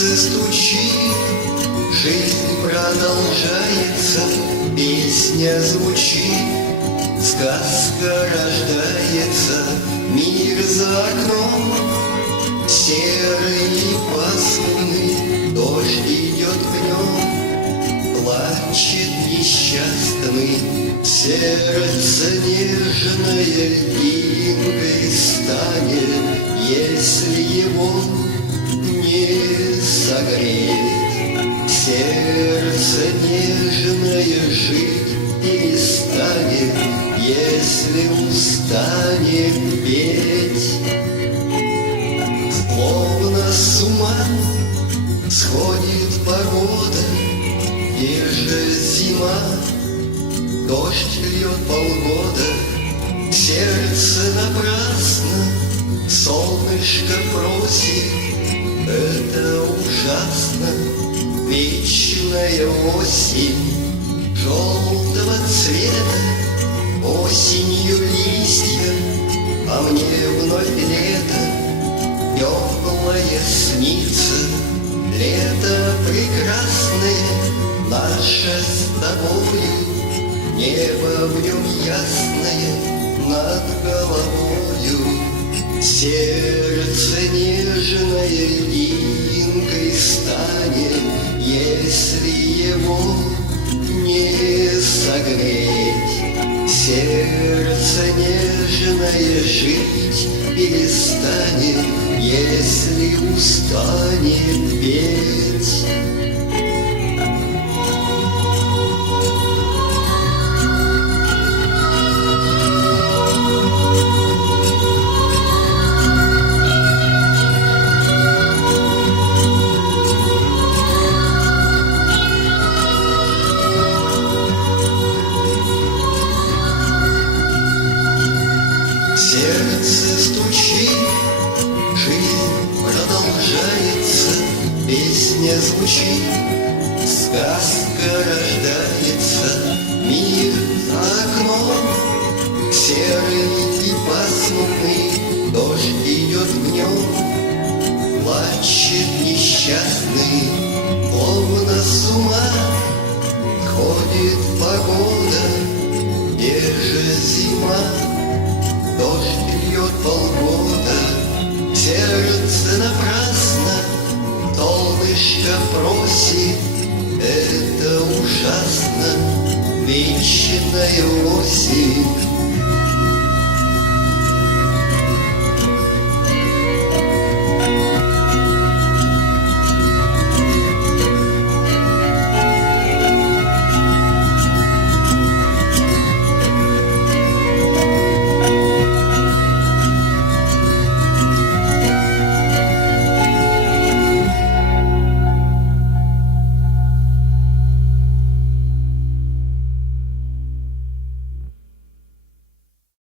сердце стучит, жизнь продолжается, песня звучит, сказка рождается, мир за окном серый и пасмурный, дождь идет в нем, плачет несчастный, сердце нежное льдинкой станет, если его не согреть. Сердце нежное жить перестанет, если устанет петь. Словно с ума сходит погода, где же зима, дождь льет полгода, сердце напрасно солнышко просит. Это ужасно, вечная осень желтого цвета, осенью листья, а мне вновь лето теплое снится. Лето прекрасное наше с тобою, небо в нем ясное над головою. Сердце нежное льдинкой станет, если его не согреть. Сердце нежное жить перестанет, если устанет петь. Сердце стучит, жизнь продолжается, песня звучит, сказка рождается, мир за окном серый и пасмурный, дождь идет в нем, плачет несчастный, словно с ума ходит погода, где же зима, дождь льет полгода, сердце напрасно солнышко просит. Это ужасно, вечная осень